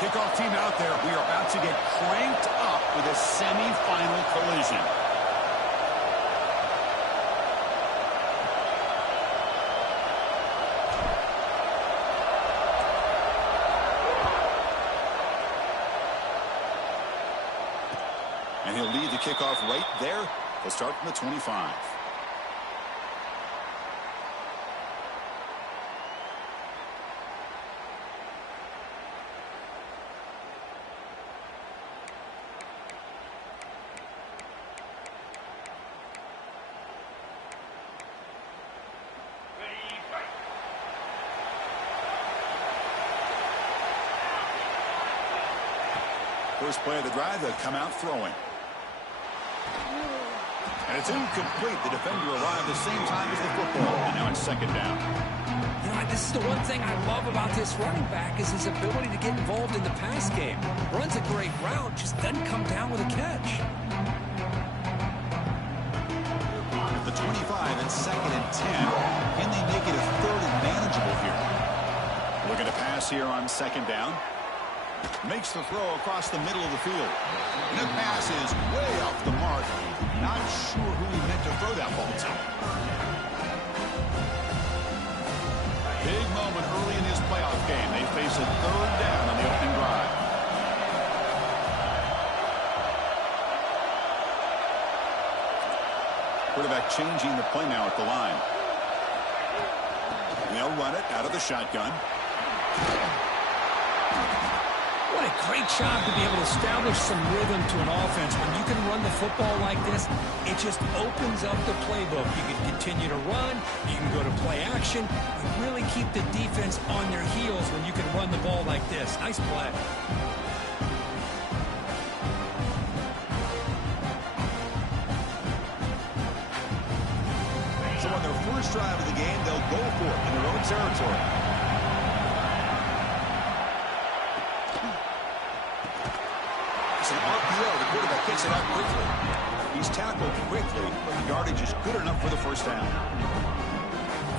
Kickoff team out there. We are about to get cranked up with a semi-final collision. And he'll lead the kickoff right there. He'll start from the 25. First play of the drive, they'll come out throwing. And it's incomplete. The defender arrived the same time as the football. And now it's second down. You know, this is the one thing I love about this running back is his ability to get involved in the pass game. Runs a great route, just doesn't come down with a catch. At the 25 and second and 10. Can they make it a third and manageable here? Looking to pass here on second down. Makes the throw across the middle of the field. And the pass is way off the mark. Not sure who he meant to throw that ball to. Big moment early in his playoff game. They face a third down on the opening drive. Quarterback changing the play now at the line. They'll run it out of the shotgun. What a great job to be able to establish some rhythm to an offense. When you can run the football like this, it just opens up the playbook. You can continue to run. You can go to play action. You really keep the defense on their heels when you can run the ball like this. Nice play. So on their first drive of the game, they'll go for it in their own territory. It's an RPO. The quarterback gets it out quickly. He's tackled quickly, but the yardage is good enough for the first down.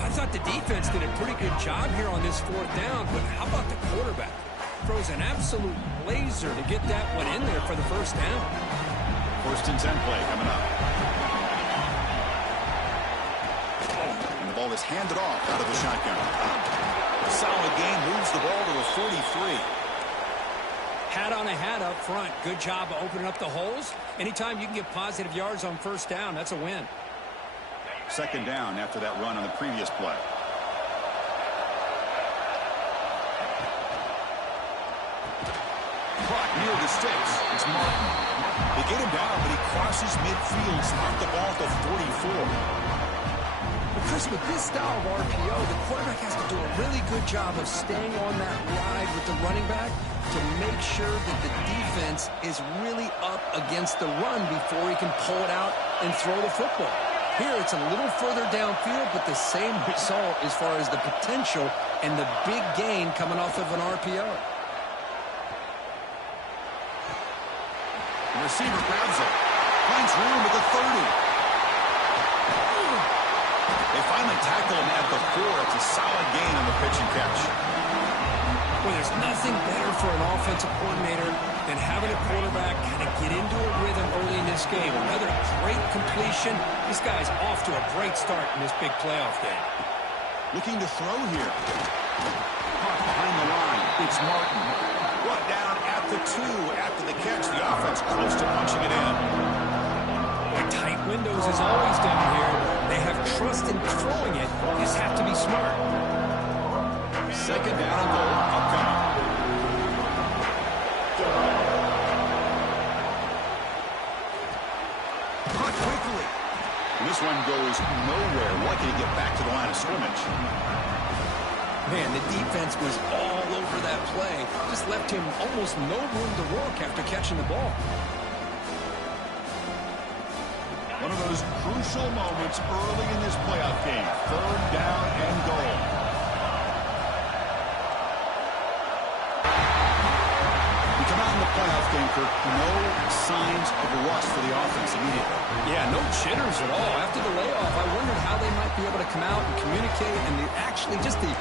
I thought the defense did a pretty good job here on this fourth down, but how about the quarterback? Throws an absolute laser to get that one in there for the first down. First and 10 play coming up. And the ball is handed off out of the shotgun. A solid game, moves the ball to the 43. Hat on a hat up front. Good job of opening up the holes. Anytime you can get positive yards on first down, that's a win. Second down after that run on the previous play. Clock near the sticks. It's Martin. They get him down, but he crosses midfield, knocked the ball to 44. Chris, with this style of RPO, the quarterback has to do a really good job of staying on that ride with the running back to make sure that the defense is really up against the run before he can pull it out and throw the football. Here, it's a little further downfield, but the same result as far as the potential and the big gain coming off of an RPO. The receiver grabs it. Finds room at the 30. They finally tackle him at the 4. It's a solid gain on the pitch and catch. Well, there's nothing better for an offensive coordinator than having a quarterback kind of get into a rhythm early in this game. Another great completion. This guy's off to a great start in this big playoff game. Looking to throw here. Caught behind the line. It's Martin. Brought down at the 2 after the catch. The offense close to punching it in. Tight windows is always down here. They have trust in throwing it. You just have to be smart. Second down and goal upcoming. Caught quickly. This one goes nowhere. Lucky to get back to the line of scrimmage. Man, the defense was all over that play. Just left him almost no room to walk after catching the ball. One of those crucial moments early in this playoff game. Third down and goal. We come out in the playoff game, Kirk, no signs of rust for the offense immediately. Yeah, no jitters at all. After the layoff, I wondered how they might be able to come out and communicate and actually just the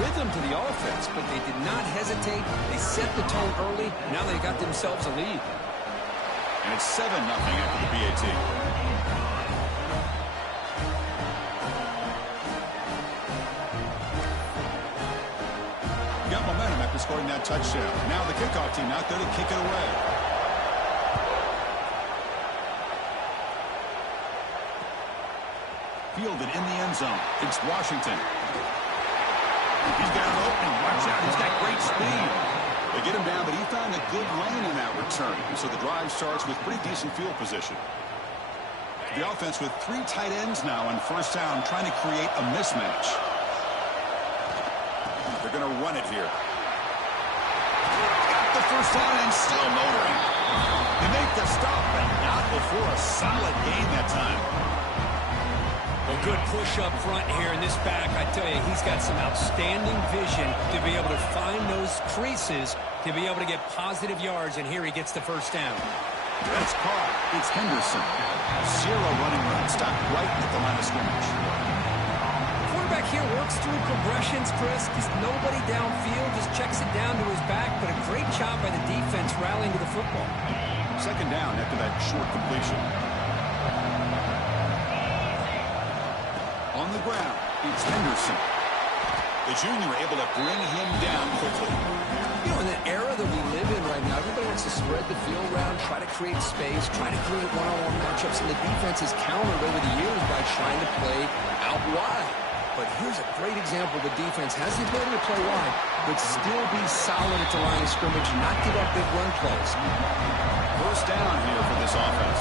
rhythm to the offense. But they did not hesitate. They set the tone early. Now they got themselves a lead. And it's 7-0 after the BAT. Got momentum after scoring that touchdown. Now the kickoff team out there to kick it away. Fielded in the end zone. It's Washington. He's got an opening. Watch out. He's got great speed. They get him down, but he found a good lane in that return. So the drive starts with pretty decent field position. The offense with 3 tight ends now on first down, trying to create a mismatch. They're going to run it here. Got the first down and still motoring. They make the stop, but not before a solid gain that time. A good push up front here in this back. I tell you, he's got some outstanding vision to be able to find those creases, to be able to get positive yards, and here he gets the first down. That's caught. It's Henderson. 0 running room. Stopped right at the line of scrimmage. Quarterback here works through progressions, Chris. Just nobody downfield, just checks it down to his back, but a great job by the defense rallying to the football. Second down after that short completion. On the ground, it's Henderson. The junior able to bring him down quickly. You know, in the era that we live in right now, everybody wants to spread the field around, try to create space, try to create one-on-one matchups, and the defense has countered over the years by trying to play out wide. But here's a great example. The defense has the ability to play wide, but still be solid at the line of scrimmage, not give up big run plays. First down here for this offense.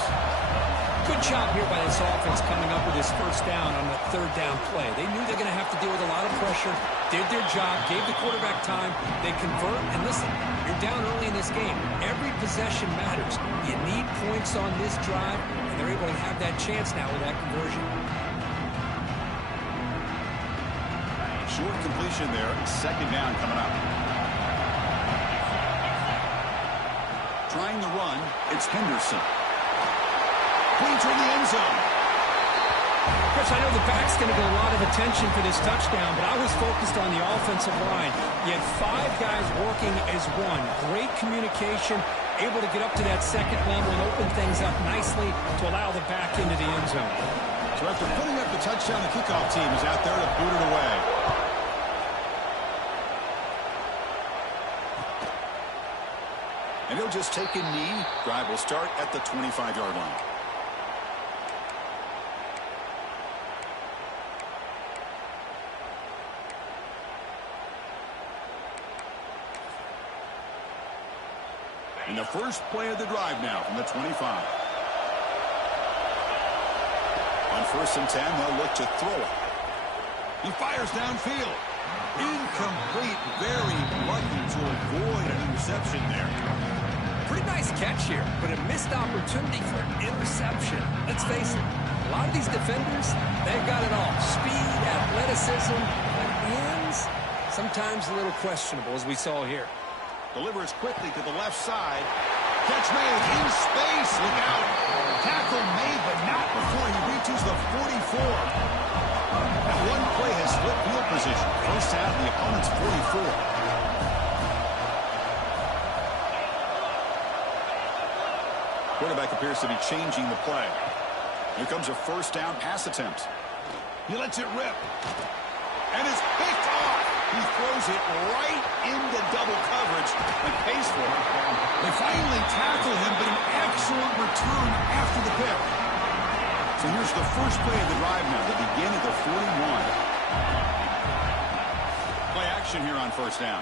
Good job here by this offense coming up with his first down on the third down play. They knew they're going to have to deal with a lot of pressure, did their job, gave the quarterback time. They convert, and listen, you're down early in this game. Every possession matters. You need points on this drive, and they're able to have that chance now with that conversion. Short completion there. Second down coming up. Trying the run. It's Henderson. Clean toward the end zone. Chris, I know the back's going to get a lot of attention for this touchdown, but I was focused on the offensive line. You had 5 guys working as one. Great communication, able to get up to that second level and open things up nicely to allow the back into the end zone. So after putting up the touchdown, the kickoff team is out there to boot it away. And he'll just take a knee. Drive will start at the 25-yard line. And the first play of the drive now from the 25. On first and 10, they'll look to throw it. He fires downfield. Incomplete. Very lucky to avoid an interception there. Pretty nice catch here, but a missed opportunity for an interception. Let's face it, a lot of these defenders, they've got it all. Speed, athleticism, but hands, sometimes a little questionable, as we saw here. Delivers quickly to the left side. Catch made in space. Look out. Tackle made, but not before he reaches the 44. That one play has split field position. First down, the opponent's 44. Quarterback appears to be changing the play. Here comes a first down pass attempt. He lets it rip. And it's picked off. He throws it right into double coverage and pays for it. They finally tackle him, but an excellent return after the pick. So here's the first play of the drive now, the beginning of the 41. Play action here on first down.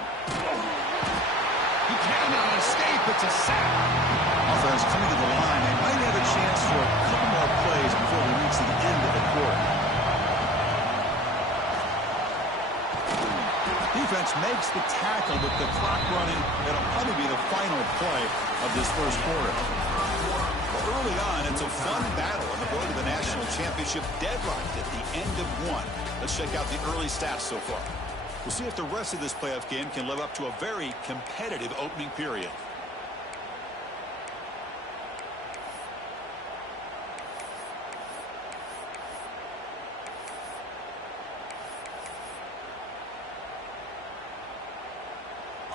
He cannot escape. It's a sack. Offense coming to the line. They might have a chance for a couple more plays before we reach the end of the quarter. Defense makes the tackle with the clock running. It'll probably be the final play of this first quarter. Well, early on, it's a fun battle on the road to the national championship, deadlocked at the end of one. Let's check out the early stats so far. We'll see if the rest of this playoff game can live up to a very competitive opening period.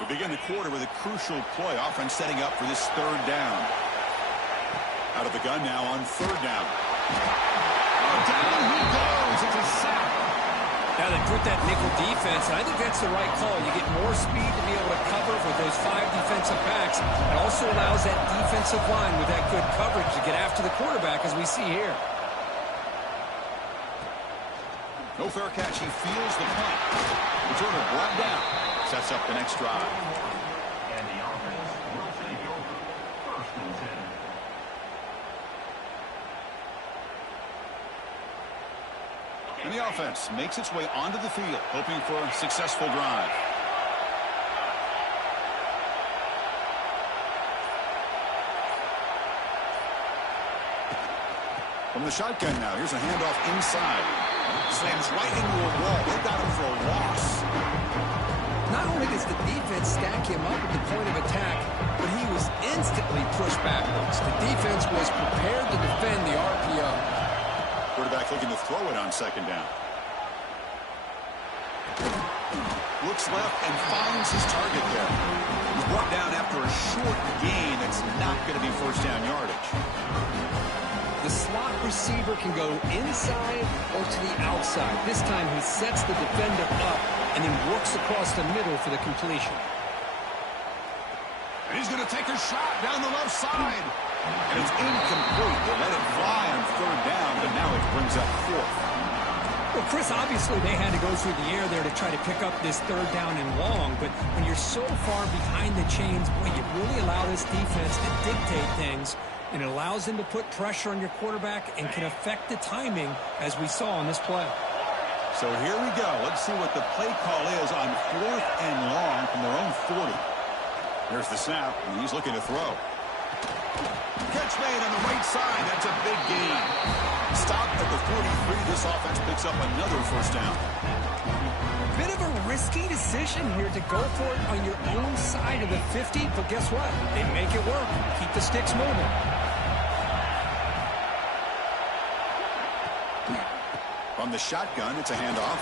We begin the quarter with a crucial play. Offense setting up for this third down. Out of the gun now on third down. Oh, down he goes. It's a sack. Now they put that nickel defense, and I think that's the right call. You get more speed to be able to cover with those 5 defensive backs. It also allows that defensive line with that good coverage to get after the quarterback, as we see here. No fair catch. He feels the punt. Returner brought down. Sets up the next drive. And the offense will take over 1st and 10. And the offense makes its way onto the field, hoping for a successful drive. From the shotgun now, here's a handoff inside. Slams right into a wall. They got him for a loss. Not only does the defense stack him up at the point of attack, but he was instantly pushed backwards. The defense was prepared to defend the RPO. Quarterback looking to throw it on second down. Looks left and finds his target there. He's brought down after a short gain that's not going to be first down yardage. The slot receiver can go inside or to the outside. This time he sets the defender up and then works across the middle for the completion. And he's going to take a shot down the left side. And it's incomplete. They let it fly on third down, but now it brings up fourth. Well, Chris, obviously they had to go through the air there to try to pick up this third down and long, but when you're so far behind the chains, boy, you really allow this defense to dictate things, and it allows them to put pressure on your quarterback and can affect the timing, as we saw in this play. So here we go. Let's see what the play call is on 4th and long from their own 40. Here's the snap, and he's looking to throw. Catch made on the right side. That's a big gain. Stopped at the 43. This offense picks up another first down. Bit of a risky decision here to go for it on your own side of the 50, but guess what? They make it work. Keep the sticks moving. From the shotgun, it's a handoff.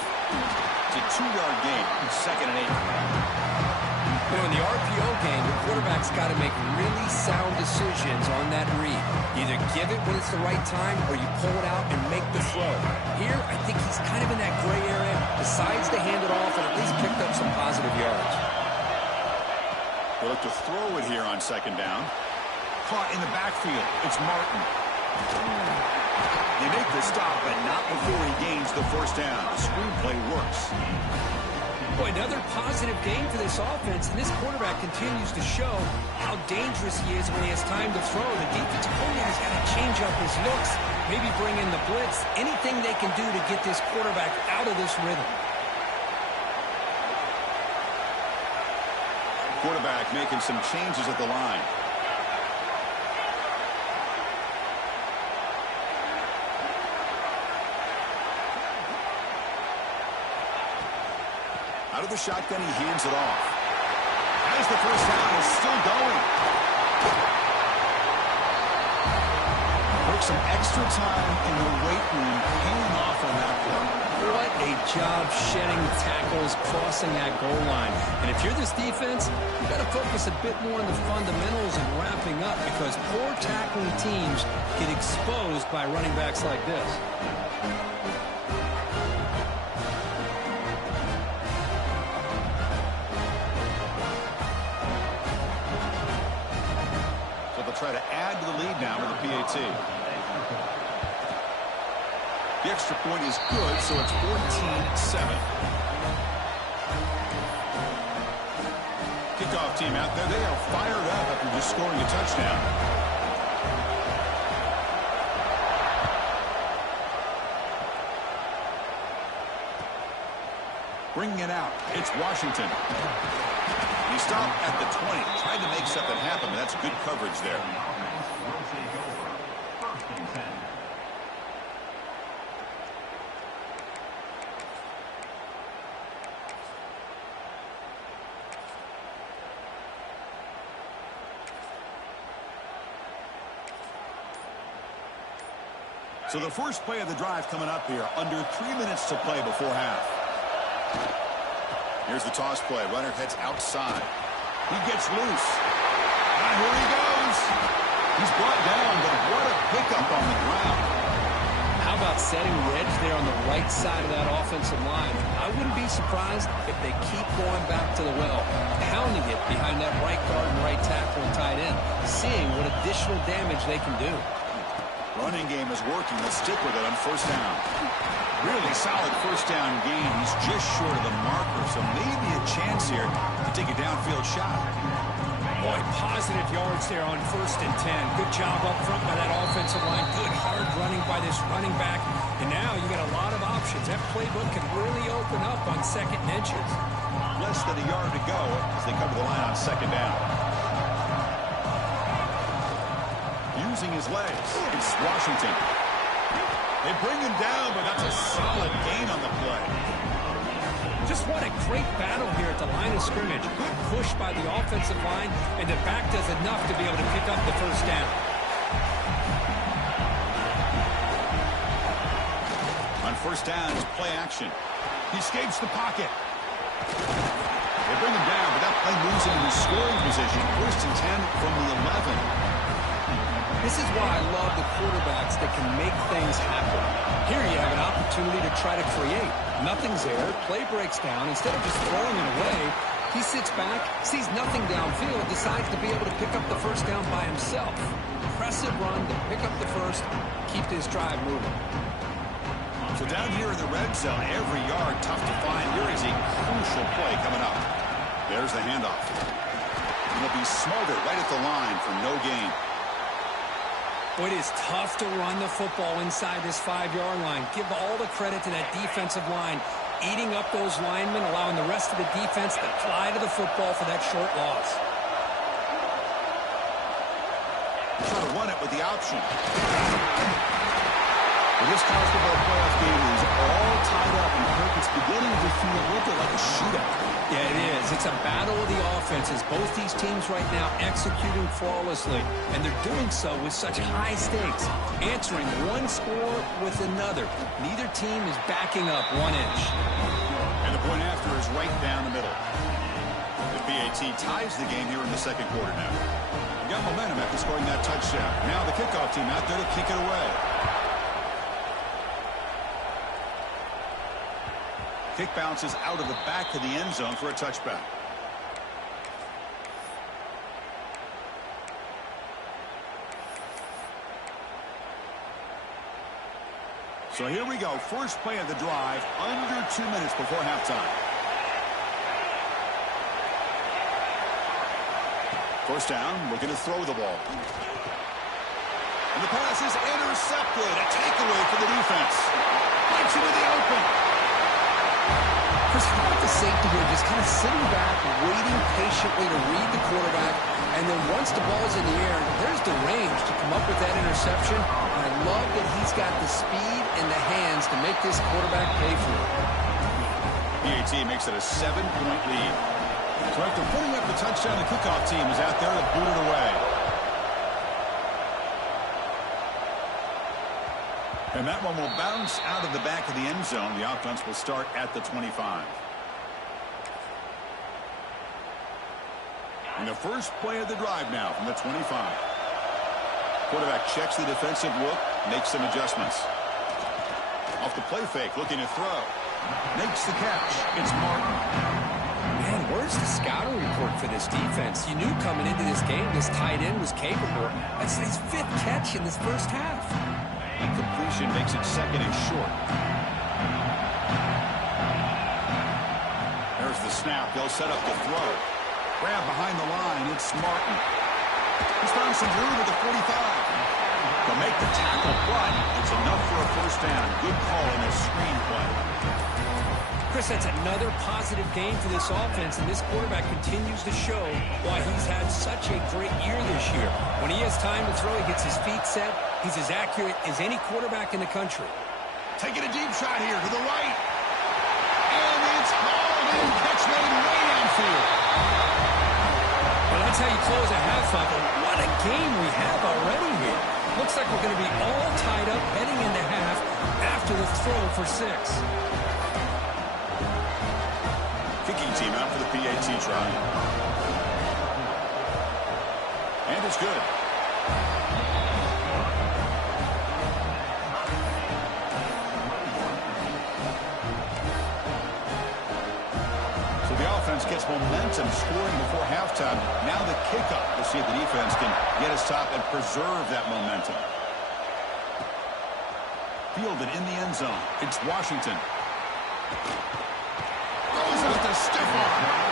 It's a 2-yard gain. 2nd and 8. You know, in the RPO game, the quarterback's got to make really sound decisions on that read. Either give it when it's the right time or you pull it out and make the throw. Here, I think he's kind of in that gray area, decides to hand it off and at least picked up some positive yards. They look to throw it here on second down. Caught in the backfield. It's Martin. They make the stop, but not before he gains the first down. The screenplay works. Boy, another positive game for this offense, and this quarterback continues to show how dangerous he is when he has time to throw. The defensive coordinator's got to change up his looks, maybe bring in the blitz, anything they can do to get this quarterback out of this rhythm. Quarterback making some changes at the line. Out of the shotgun, he hands it off. As the first down is still going. Took some extra time in the weight room, paying off on that play. What a job shedding tackles, crossing that goal line. And if you're this defense, you've got to focus a bit more on the fundamentals and wrapping up, because poor tackling teams get exposed by running backs like this. Try to add to the lead now with the PAT. The extra point is good, so it's 14-7. Kickoff team out there. They are fired up after just scoring a touchdown. Bringing it out. It's Washington. He stopped at the 20, tried to make something happen, but that's good coverage there. So the first play of the drive coming up here, under 3 minutes to play before half. Here's the toss play. Runner heads outside. He gets loose. And here he goes. He's brought down, but what a pickup on the ground. How about setting the edge there on the right side of that offensive line? I wouldn't be surprised if they keep going back to the well, pounding it behind that right guard and right tackle and tight end, seeing what additional damage they can do. Running game is working. Let's stick with it on first down. Really solid first down gain. He's just short of the marker, so maybe a chance here to take a downfield shot. Boy, positive yards there on 1st and 10. Good job up front by that offensive line. Good hard running by this running back. And now you got a lot of options. That playbook can really open up on 2nd and inches. Less than a yard to go as they cover the line on 2nd down. Using his legs, it's Washington. They bring him down, but that's a solid gain on the play. Just what a great battle here at the line of scrimmage. Good push by the offensive line, and the back does enough to be able to pick up the first down. On first down, it's play action. He escapes the pocket. They bring him down, but that play moves him into scoring position. 1st and 10 from the 11. This is why I love the quarterbacks that can make things happen. Here you have an opportunity to try to create. Nothing's there. Play breaks down. Instead of just throwing it away, he sits back, sees nothing downfield, decides to be able to pick up the first down by himself. Impressive run to pick up the first, keep this drive moving. So down here in the red zone, every yard tough to find. Here is a crucial play coming up. There's the handoff. And they'll be smothered right at the line for no gain. It is tough to run the football inside this 5-yard line. Give all the credit to that defensive line, eating up those linemen, allowing the rest of the defense to fly to the football for that short loss. Try to run it with the option. Well, this college football playoff game is all tied up, and it's beginning to feel a little bit like a shootout. Yeah, it is. It's a battle of the offenses. Both these teams right now executing flawlessly, and they're doing so with such high stakes, answering one score with another. Neither team is backing up 1 inch. And the point after is right down the middle. The PAT ties the game here in the 2nd quarter now. They got momentum after scoring that touchdown. Now the kickoff team out there to kick it away. Kick bounces out of the back of the end zone for a touchback. So here we go. First play of the drive, under 2 minutes before halftime. First down, looking to throw the ball. And the pass is intercepted. A takeaway for the defense. Breaks into the open. Chris, how about the safety here, just kind of sitting back, waiting patiently to read the quarterback, and then once the ball's in the air, there's the range to come up with that interception. And I love that he's got the speed and the hands to make this quarterback pay for it. PAT makes it a 7-point lead. So after putting up the touchdown, the kickoff team is out there to boot it away. And that one will bounce out of the back of the end zone. The offense will start at the 25. And the first play of the drive now from the 25. Quarterback checks the defensive look, makes some adjustments. Off the play fake, looking to throw. Makes the catch. It's Martin. Man, where's the scouting report for this defense? You knew coming into this game this tight end was capable. That's his 5th catch in this first half. Completion makes it 2nd and short. There's the snap. They'll set up the throw. Grab behind the line. It's Martin. He's found some room at the 45. They'll make the tackle, but it's enough for a first down. Good call in a screen play. Chris, that's another positive game for this offense, and this quarterback continues to show why he's had such a great year this year. When he has time to throw, he gets his feet set. He's as accurate as any quarterback in the country. Taking a deep shot here to the right. And it's hauled in. Catch made way downfield. Well, that's how you close a half up. What a game we have already here. Looks like we're going to be all tied up heading into half after the throw for 6. Kicking team out for the PAT try. And it's good. So the offense gets momentum scoring before halftime. Now the kickoff. We'll see if the defense can get a stop and preserve that momentum. Fielded in the end zone. It's Washington. Throws out the stiff arm.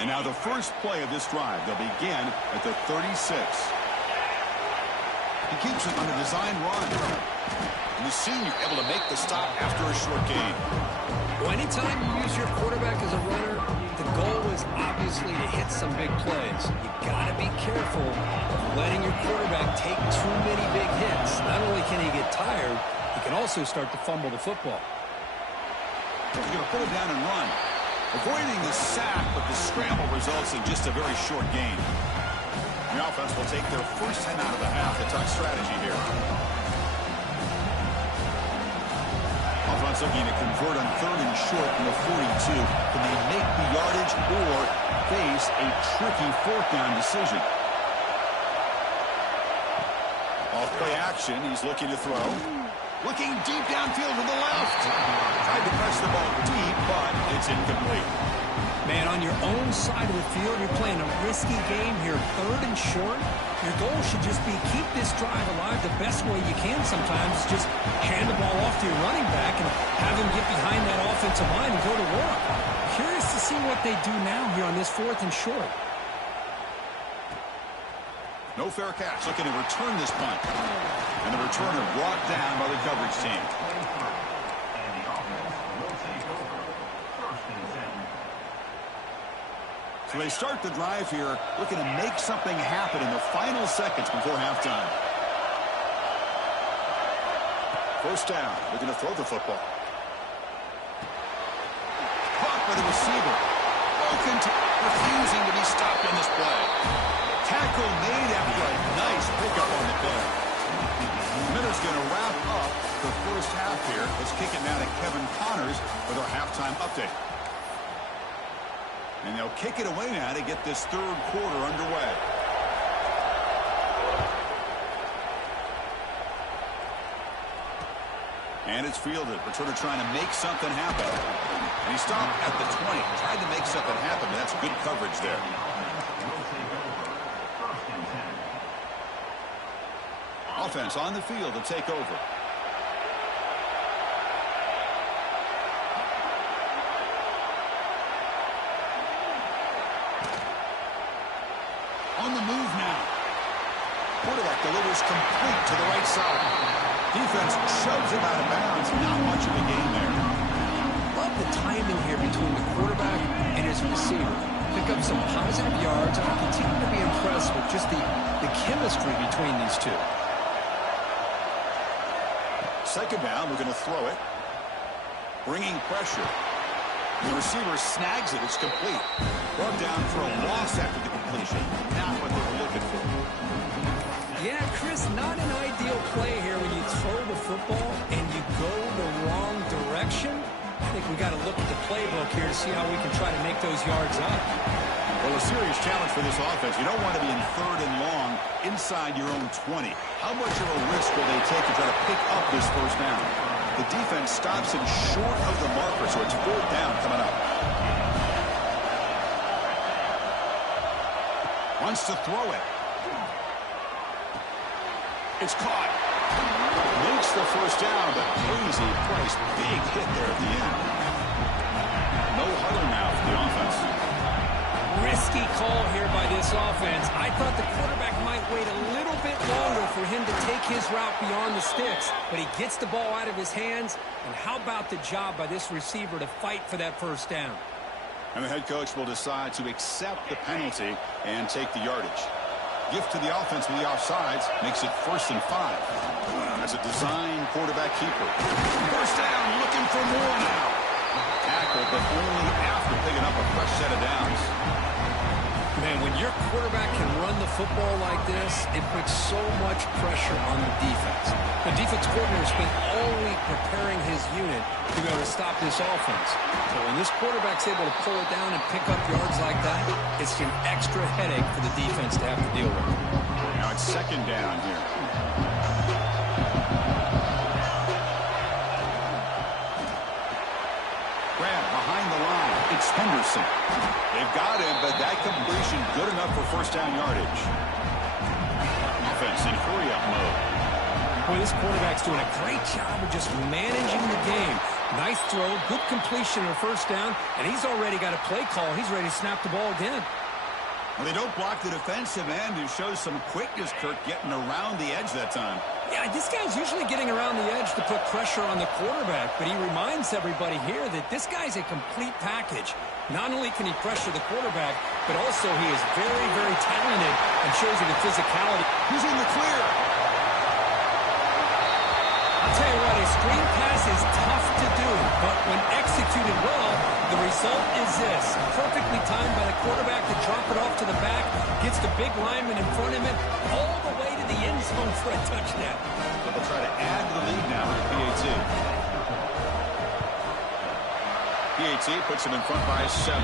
And now the first play of this drive. They'll begin at the 36. He keeps it on a design run. And the senior able to make the stop after a short gain. Well, anytime you use your quarterback as a runner, the goal is obviously to hit some big plays. You got to be careful of letting your quarterback take too many big hits. Not only can he get tired, he can also start to fumble the football. He's going to put it down and run. Avoiding the sack, but the scramble results in just a very short gain. The offense will take their first 10 out of the half. The tough strategy here. Offense looking to convert on 3rd and short from the 42. Can they make the yardage or face a tricky 4th down decision? Off play action. He's looking to throw. Looking deep downfield to the left. Tried to press the ball deep, but it's incomplete. Man, on your own side of the field, you're playing a risky game here. 3rd and short. Your goal should just be keep this drive alive the best way you can sometimes. Just hand the ball off to your running back and have him get behind that offensive line and go to work. Curious to see what they do now here on this 4th and short. No fair catch. Looking to return this punt. And the returner brought down by the coverage team. So they start the drive here, looking to make something happen in the final seconds before halftime. First down, looking to throw the football. Caught by the receiver. Refusing to be stopped in this play. Tackle made after a nice pickup on the play. Miller's going to wrap up the first half here. Let's kick it now to Kevin Connors with our halftime update. And they'll kick it away now to get this 3rd quarter underway. And it's fielded. Returner trying to make something happen. And he stopped at the 20. Tried to make something happen, but that's good coverage there. Offense on the field to take over. On the move now. Quarterback delivers complete to the right side. Defense shoves him out of bounds. Not much of a gain there. Love the timing here between the quarterback and his receiver. Pick up some positive yards, and I continue to be impressed with just the chemistry between these two. Second down, we're going to throw it. Bringing pressure. The receiver snags it. It's complete. Brought down for a loss after the completion. Not what they were looking for. Yeah, Chris, not an ideal play here when you throw the football and you go the wrong direction. I think we got to look at the playbook here to see how we can try to make those yards up. Well, a serious challenge for this offense. You don't want to be in 3rd and long inside your own 20. How much of a risk will they take to try to pick up this first down? The defense stops him short of the marker, so it's 4th down coming up. Wants to throw it. It's caught. Makes the first down, but crazy Price. Big hit there at the end. No huddle now for the offense. Risky call here by this offense. I thought the quarterback might wait a little bit longer for him to take his route beyond the sticks, but he gets the ball out of his hands. And how about the job by this receiver to fight for that first down? And the head coach will decide to accept the penalty and take the yardage. Gift to the offense with the offsides makes it 1st and 5. As a design quarterback keeper. First down, looking for more now. Tackle, but only after picking up a fresh set of downs. Man, when your quarterback can run the football like this, it puts so much pressure on the defense. The defense coordinator spent all week preparing his unit to be able to stop this offense. So when this quarterback's able to pull it down and pick up yards like that, it's an extra headache for the defense to have to deal with. Now it's second down here. Grab behind the line. It's Henderson. They've got him, but that completion good enough for first down yardage. Offense in hurry-up mode. Boy, this quarterback's doing a great job of just managing the game. Nice throw, good completion on first down, and he's already got a play call. He's ready to snap the ball again. Well, they don't block the defensive end, who shows some quickness, Kirk, getting around the edge that time. Yeah, this guy's usually getting around the edge to put pressure on the quarterback, but he reminds everybody here that this guy's a complete package. Not only can he pressure the quarterback, but also he is very, very talented and shows you the physicality. He's in the clear. I'll tell you what, a screen pass is tough to do, but when executed well, the result is this. Perfectly timed by the quarterback to drop it off to the back, gets the big lineman in front of him, all the way to the end zone for a touchdown. So they'll try to add to the lead now with the PAT. PAT puts him in front by 7.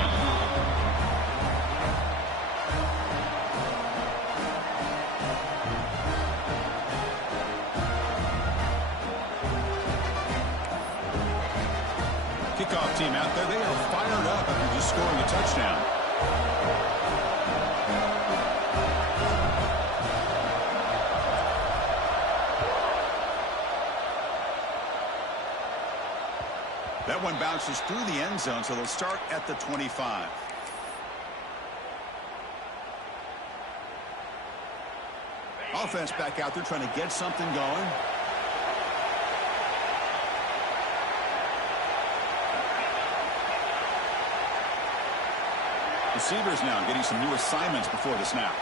Kickoff team out there, they are fired up after just scoring a touchdown. That one bounces through the end zone, so they'll start at the 25. Offense back out there trying to get something going. Receivers now getting some new assignments before the snap.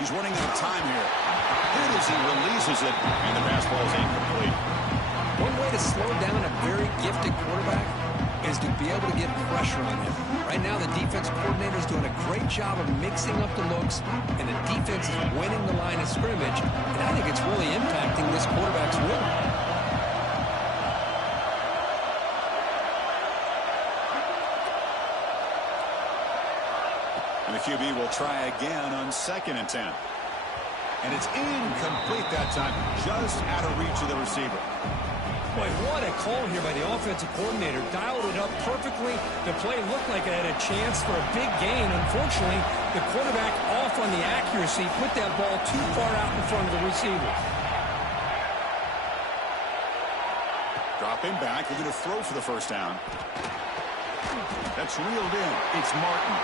He's running out of time here. Good as he releases it, and the pass ball is incomplete. One way to slow down a very gifted quarterback is to be able to get pressure on him. Right now, the defense coordinator is doing a great job of mixing up the looks, and the defense is winning the line of scrimmage, and I think it's really impacting this quarterback's will. And the QB will try again on 2nd and 10. And it's incomplete that time, just out of reach of the receiver. Boy, what a call here by the offensive coordinator. Dialed it up perfectly. The play looked like it had a chance for a big gain. Unfortunately, the quarterback off on the accuracy, put that ball too far out in front of the receiver. Dropping back, looking to throw for the first down. That's reeled in. It's Martin.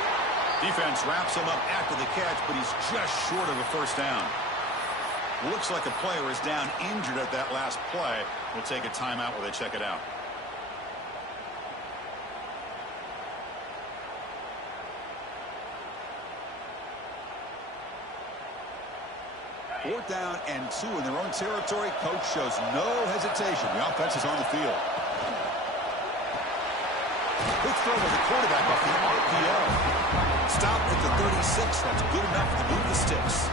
Defense wraps him up after the catch, but he's just short of a first down. Looks like a player is down injured at that last play. We'll take a timeout while they check it out. Fourth down and 2 in their own territory. Coach shows no hesitation. The offense is on the field. Quick throw to the quarterback off the RPO. Stop at the 36. That's good enough to move the sticks.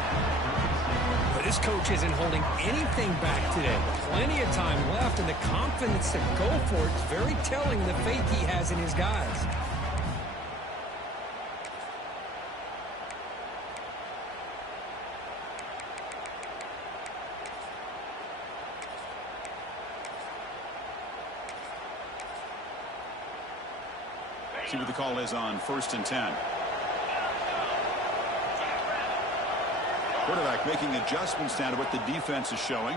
But this coach isn't holding anything back today. Plenty of time left, and the confidence to go for it is very telling, the faith he has in his guys. See what the call is on 1st and 10. Quarterback making adjustments down to what the defense is showing.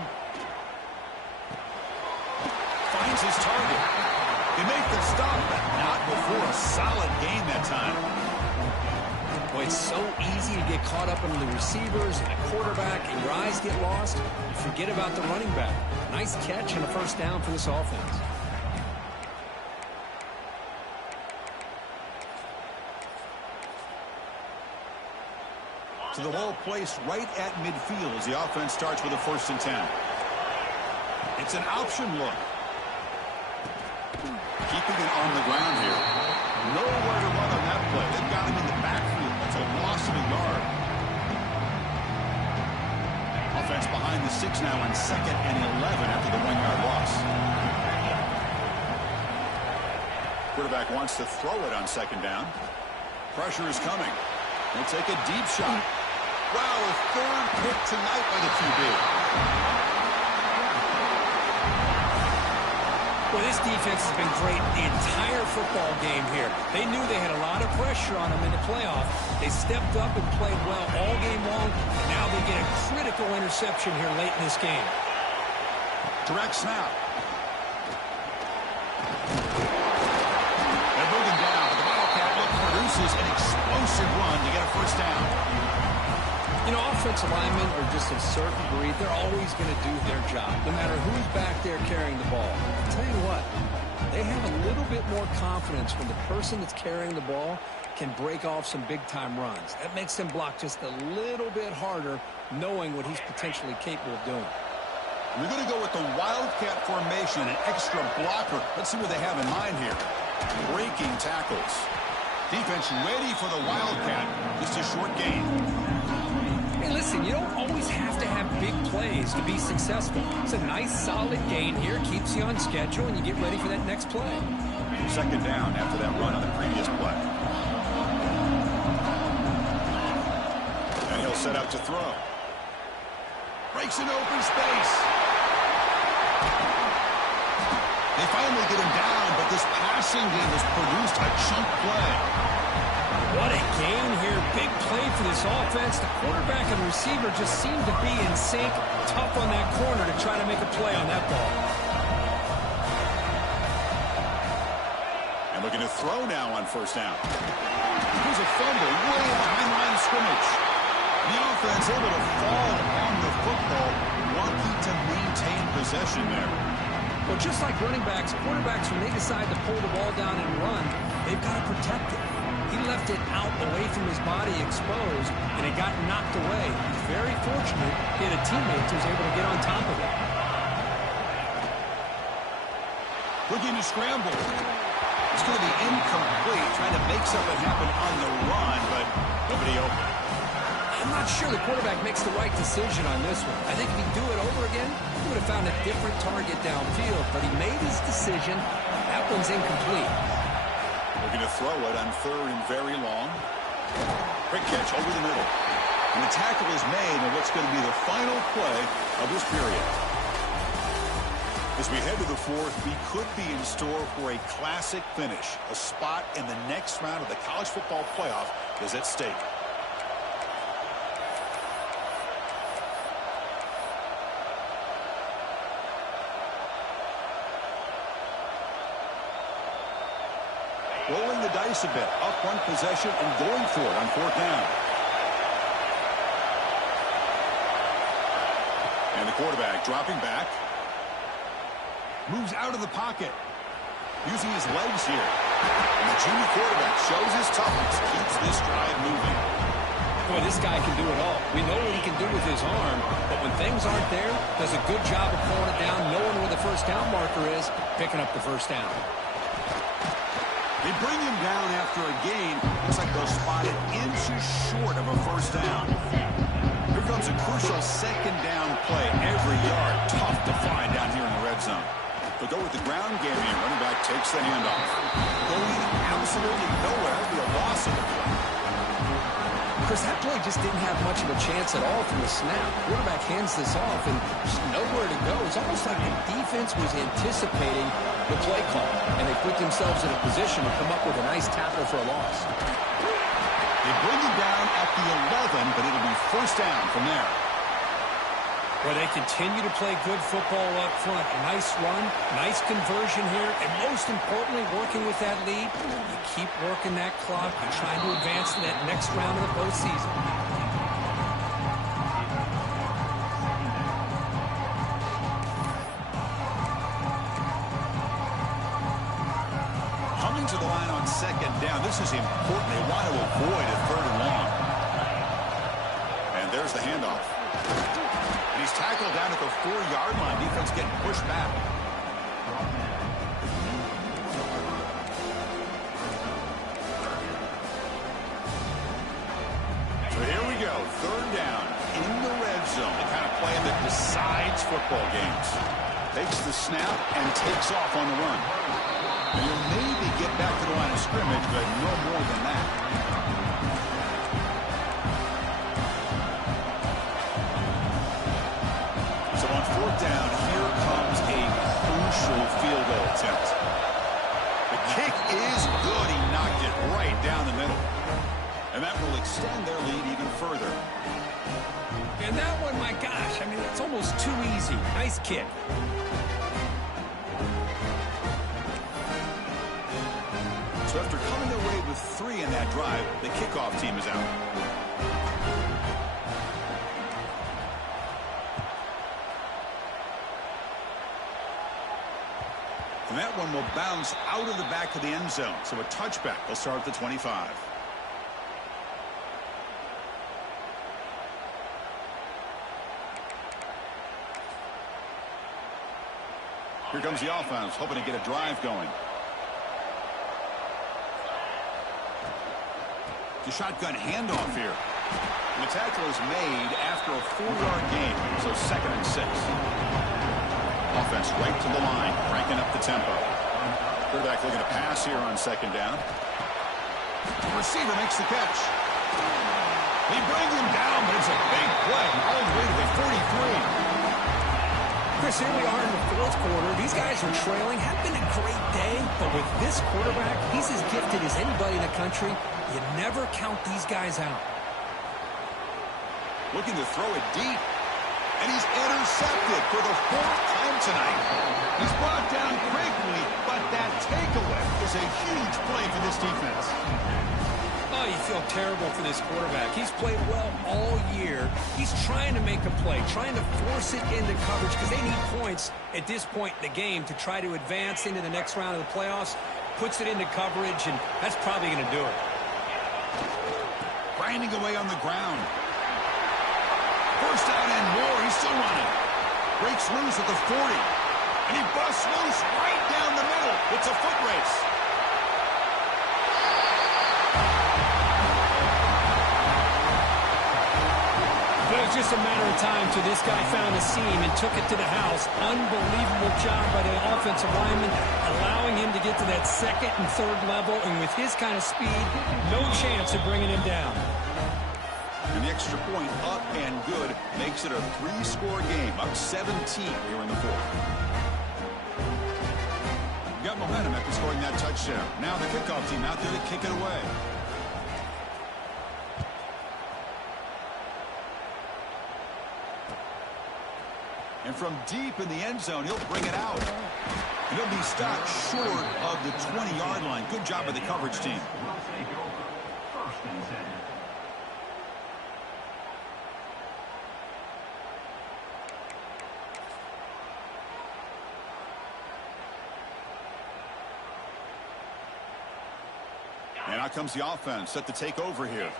Finds his target. They make the stop, but not before a solid gain that time. Boy, it's so easy to get caught up in the receivers and the quarterback, and your eyes get lost. You forget about the running back. Nice catch and a first down for this offense. So the ball placed right at midfield as the offense starts with a 1st and 10. It's an option look. Keeping it on the ground here. Nowhere to run on that play. They've got him in the backfield. It's a loss of a yard. Offense behind the 6 now on 2nd and 11 after the 1-yard loss. Quarterback wants to throw it on 2nd down. Pressure is coming. He'll take a deep shot. Wow, a 3rd pick tonight by the QB. Well, this defense has been great the entire football game here. They knew they had a lot of pressure on them in the playoff. They stepped up and played well all game long, and now they get a critical interception here late in this game. Direct snap. They're moving down. The Wildcat produces an explosive run to get a 1st down. You know, offensive linemen are just a certain breed. They're always going to do their job, no matter who's back there carrying the ball. I'll tell you what, they have a little bit more confidence when the person that's carrying the ball can break off some big-time runs. That makes them block just a little bit harder, knowing what he's potentially capable of doing. We're going to go with the Wildcat formation, an extra blocker. Let's see what they have in mind here. Breaking tackles. Defense ready for the Wildcat. Just a short gain. Hey, listen, you don't always have to have big plays to be successful. It's a nice, solid gain here. Keeps you on schedule, and you get ready for that next play. 2nd down after that run on the previous play. And he'll set up to throw. Breaks an open space. They finally get him down, but this passing game has produced a chunk play. What a gain here. Big play for this offense. The quarterback and receiver just seem to be in sync. Tough on that corner to try to make a play on that ball. And looking to throw now on 1st down. Here's a fumble way behind line of scrimmage. The offense able to fall on the football, lucky to maintain possession there. Well, just like running backs, quarterbacks, when they decide to pull the ball down and run, they've got to protect it. He left it out away from his body exposed, and it got knocked away. He's very fortunate he had a teammate who was able to get on top of it. Looking to scramble. It's going to be incomplete, trying to make something happen on the run, but nobody open. I'm not sure the quarterback makes the right decision on this one. I think if he'd do it over again, he would have found a different target downfield, but he made his decision. That one's incomplete. Looking to throw it on 3rd and very long. Quick catch over the middle. And the tackle is made on what's going to be the final play of this period. As we head to the 4th, we could be in store for a classic finish. A spot in the next round of the college football playoff is at stake. Rolling the dice a bit, up one possession and going for it on 4th down. And the quarterback dropping back. Moves out of the pocket. Using his legs here. And the junior quarterback shows his toughness, keeps this drive moving. Boy, this guy can do it all. We know what he can do with his arm, but when things aren't there, does a good job of pulling it down, knowing where the 1st down marker is, picking up the 1st down. They bring him down after a gain. Looks like they'll spot it inches short of a 1st down. Here comes a crucial 2nd down play. Every yard tough to find down here in the red zone. They'll go with the ground game here. Running back takes the handoff. Going absolutely nowhere. It'll be a loss of the play. Chris, that play just didn't have much of a chance at all from the snap. Quarterback hands this off and just nowhere to go. It's almost like the defense was anticipating the play call, and they put themselves in a position to come up with a nice tackle for a loss. They bring him down at the 11, but it'll be 1st down from there. Well, they continue to play good football up front. A nice run, nice conversion here, and most importantly, working with that lead, you keep working that clock. You're trying to advance to that next round of the postseason. Coming to the line on 2nd down. This is important. They want to avoid a 3rd and long. And there's the handoff. And he's tackled down at the 4-yard line. Defense getting pushed back. football games. Takes the snap and takes off on the run. And he'll maybe get back to the line of scrimmage, but no more than that. So on fourth down, here comes a crucial field goal attempt. The kick is good. He knocked it right down the middle. And that will extend their lead even further. And that one, my gosh, I mean, it's almost too easy. Nice kick. So after coming away with 3 in that drive, the kickoff team is out. And that one will bounce out of the back of the end zone. So a touchback. They'll start at the 25. Here comes the offense, hoping to get a drive going. The shotgun handoff here. And the tackle is made after a 4-yard gain, so 2nd and 6. Offense right to the line, cranking up the tempo. Quarterback looking to pass here on 2nd down. The receiver makes the catch. He brings him down, but it's a big play all the way to the 43. Chris, here we are in the 4th quarter. These guys are trailing. Have been a great day, but with this quarterback, he's as gifted as anybody in the country. You never count these guys out. Looking to throw it deep. And he's intercepted for the 4th time tonight. He's brought down quickly, but that takeaway is a huge play for this defense. Oh, you feel terrible for this quarterback. He's played well all year. He's trying to make a play, trying to force it into coverage because they need points at this point in the game to try to advance into the next round of the playoffs. Puts it into coverage, and that's probably going to do it. Grinding away on the ground. First down and more. He's still running. Breaks loose at the 40. And he busts loose right down the middle. It's a foot race. It was just a matter of time till this guy found a seam and took it to the house. Unbelievable job by the offensive lineman, allowing him to get to that 2nd and 3rd level. And with his kind of speed, no chance of bringing him down. And the extra point up and good makes it a 3-score game, up 17 here in the 4th. Got momentum after scoring that touchdown. Now the kickoff team out there to kick it away. And from deep in the end zone, he'll bring it out. And he'll be stopped short of the 20-yard line. Good job by the coverage team. And out comes the offense, set to take over here.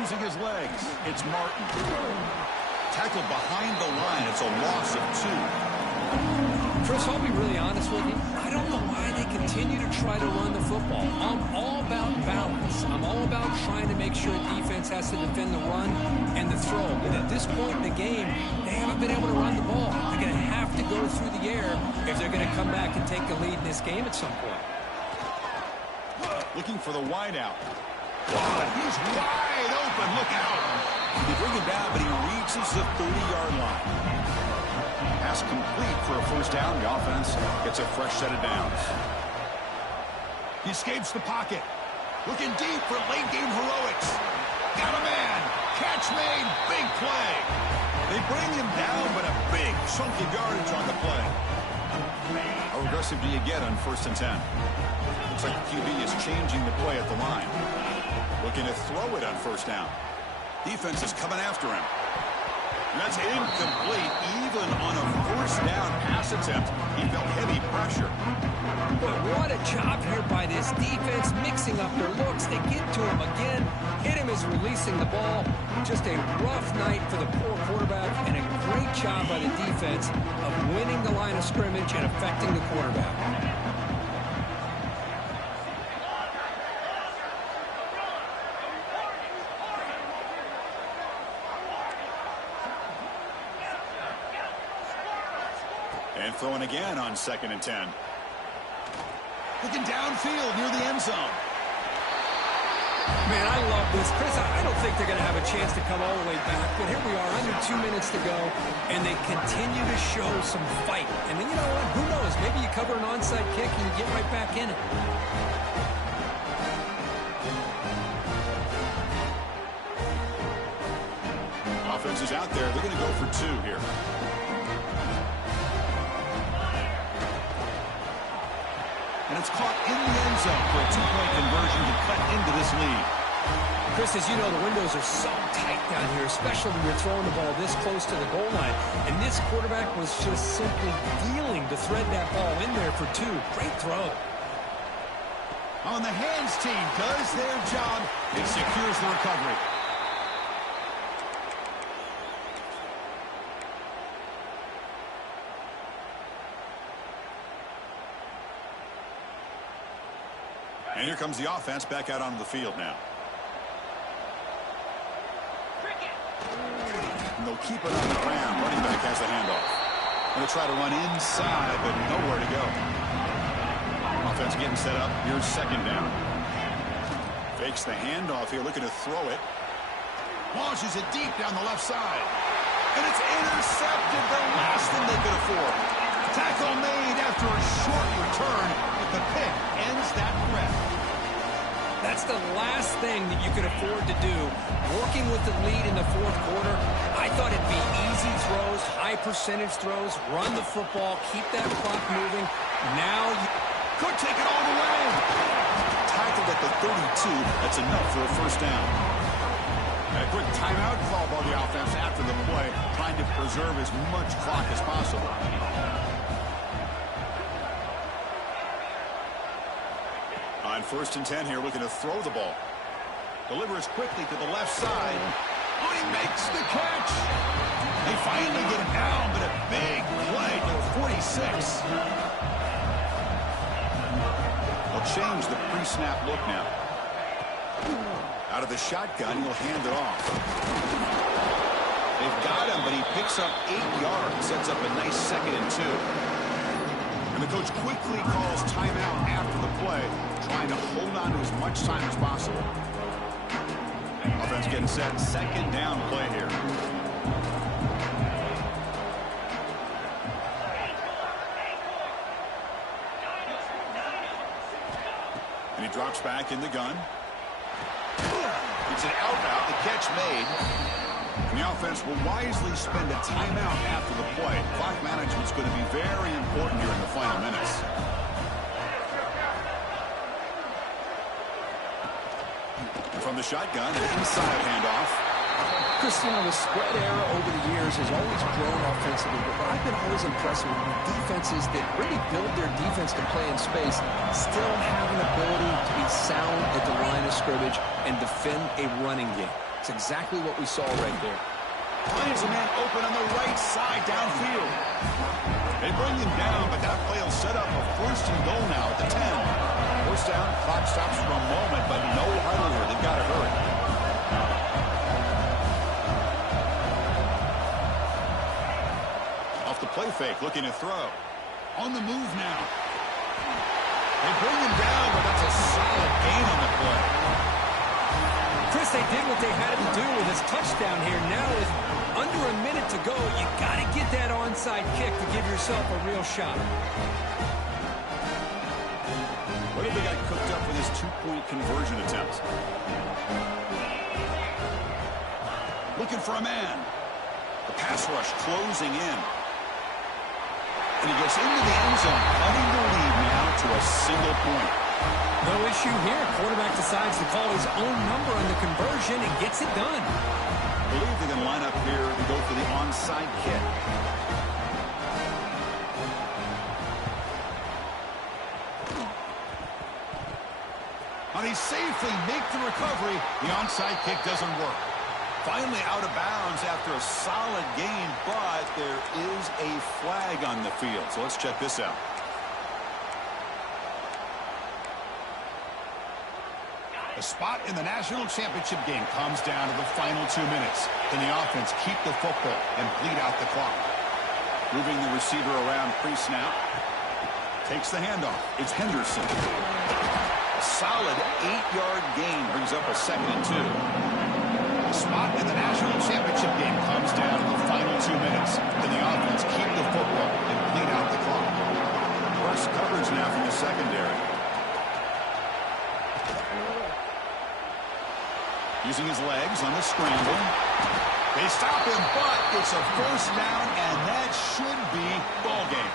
Using his legs, it's Martin. Tackled behind the line. It's a loss of 2. Chris, I'll be really honest with you. I don't know why they continue to try to run the football. I'm all about balance. I'm all about trying to make sure defense has to defend the run and the throw. But at this point in the game, they haven't been able to run the ball. They're going to have to go through the air if they're going to come back and take the lead in this game at some point. Looking for the wideout. He's wide open. Look out. They bring him down, but he reaches the 30-yard line. Pass complete for a first down. The offense gets a fresh set of downs. He escapes the pocket. Looking deep for late-game heroics. Got a man. Catch made. Big play. They bring him down, but a big chunk of yardage on the play. How aggressive do you get on 1st and 10? Looks like the QB is changing the play at the line. Looking to throw it on 1st down. Defense is coming after him. And that's incomplete. Even on a 1st down pass attempt, he felt heavy pressure. But what a job here by this defense, mixing up their looks. They get to him again. Hit him as releasing the ball. Just a rough night for the poor quarterback, and a great job by the defense of winning the line of scrimmage and affecting the quarterback. And throwing again on 2nd and 10. Looking downfield near the end zone. Man, I love this. Chris, I don't think they're going to have a chance to come all the way back, but here we are, under 2 minutes to go, and they continue to show some fight. And then, you know what? Who knows? Maybe you cover an onside kick and you get right back in it. Offense is out there. They're going to go for 2 here. And it's caught in the end zone for a 2-point conversion to cut into this lead. Chris, as you know, the windows are so tight down here, especially when you're throwing the ball this close to the goal line. And this quarterback was just simply dealing to thread that ball in there for 2. Great throw. On the hands team does their job. It secures the recovery. And here comes the offense back out onto the field now. And they'll keep it on the ground. Running back has the handoff. Going to try to run inside, but nowhere to go. Offense getting set up. Here's 2nd down. Fakes the handoff here, looking to throw it. Launches it deep down the left side. And it's intercepted, the last thing they could afford. Tackle made after a short return, but the pick ends that threat. That's the last thing that you can afford to do. Working with the lead in the 4th quarter, I thought it'd be easy throws, high percentage throws, run the football, keep that clock moving. Now you could take it all the way. Tackled at the 32. That's enough for a 1st down. And a quick timeout call by the offense after the play, trying to preserve as much clock as possible. On 1st and 10 here, looking to throw the ball. Delivers quickly to the left side. Oh, he makes the catch. They finally get him down, but a big play to the 46. They'll change the pre-snap look now. Out of the shotgun, he'll hand it off. They've got him, but he picks up 8 yards. Sets up a nice 2nd and 2. And the coach quickly calls timeout after the play, trying to hold on to as much time as possible. Offense getting set. 2nd down play here. And he drops back in the gun. It's an out route. The catch made. And the offense will wisely spend a timeout after the play. Clock management is going to be very important here in the final minutes. From the shotgun, an inside handoff. Chris, you know, the spread era over the years has always grown offensively, but what I've been always impressed with defenses that really build their defense to play in space still have an ability to be sound at the line of scrimmage and defend a running game. It's exactly what we saw right there. Finds a man open on the right side downfield. They bring him down, but that play will set up a 1st and goal now at the 10. 1st down, clock stops for a moment, but no huddle here. They've got to hurry. Off the play fake, looking to throw. On the move now. They bring him down, but that's a solid gain on the play. Chris, they did what they had to do with his touchdown here. Now with under a minute to go, you got to get that onside kick to give yourself a real shot. What have they got cooked up for this 2-point conversion attempt? Looking for a man. The pass rush closing in. And he gets into the end zone, cutting the lead now to a single point. No issue here. Quarterback decides to call his own number on the conversion and gets it done. I believe they're going to line up here to go for the onside kick. And he safely makes the recovery. The onside kick doesn't work. Finally out of bounds after a solid gain, but there is a flag on the field. So let's check this out. The spot in the national championship game comes down to the final 2 minutes. Can the offense keep the football and bleed out the clock? Moving the receiver around pre-snap. Takes the handoff. It's Henderson. A solid 8-yard gain brings up a 2nd and 2. The spot in the national championship game comes down to the final 2 minutes. Can the offense keep the football and bleed out the clock? Worse coverage now from the secondary. Using his legs on the scramble. They stop him, but it's a 1st down, and that should be ball game.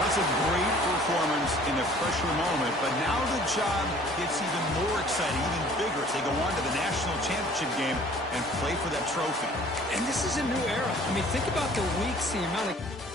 That's a great performance in a pressure moment, but now the job gets even more exciting, even bigger as they go on to the national championship game and play for that trophy. And this is a new era. I mean, think about the weeks, the amount of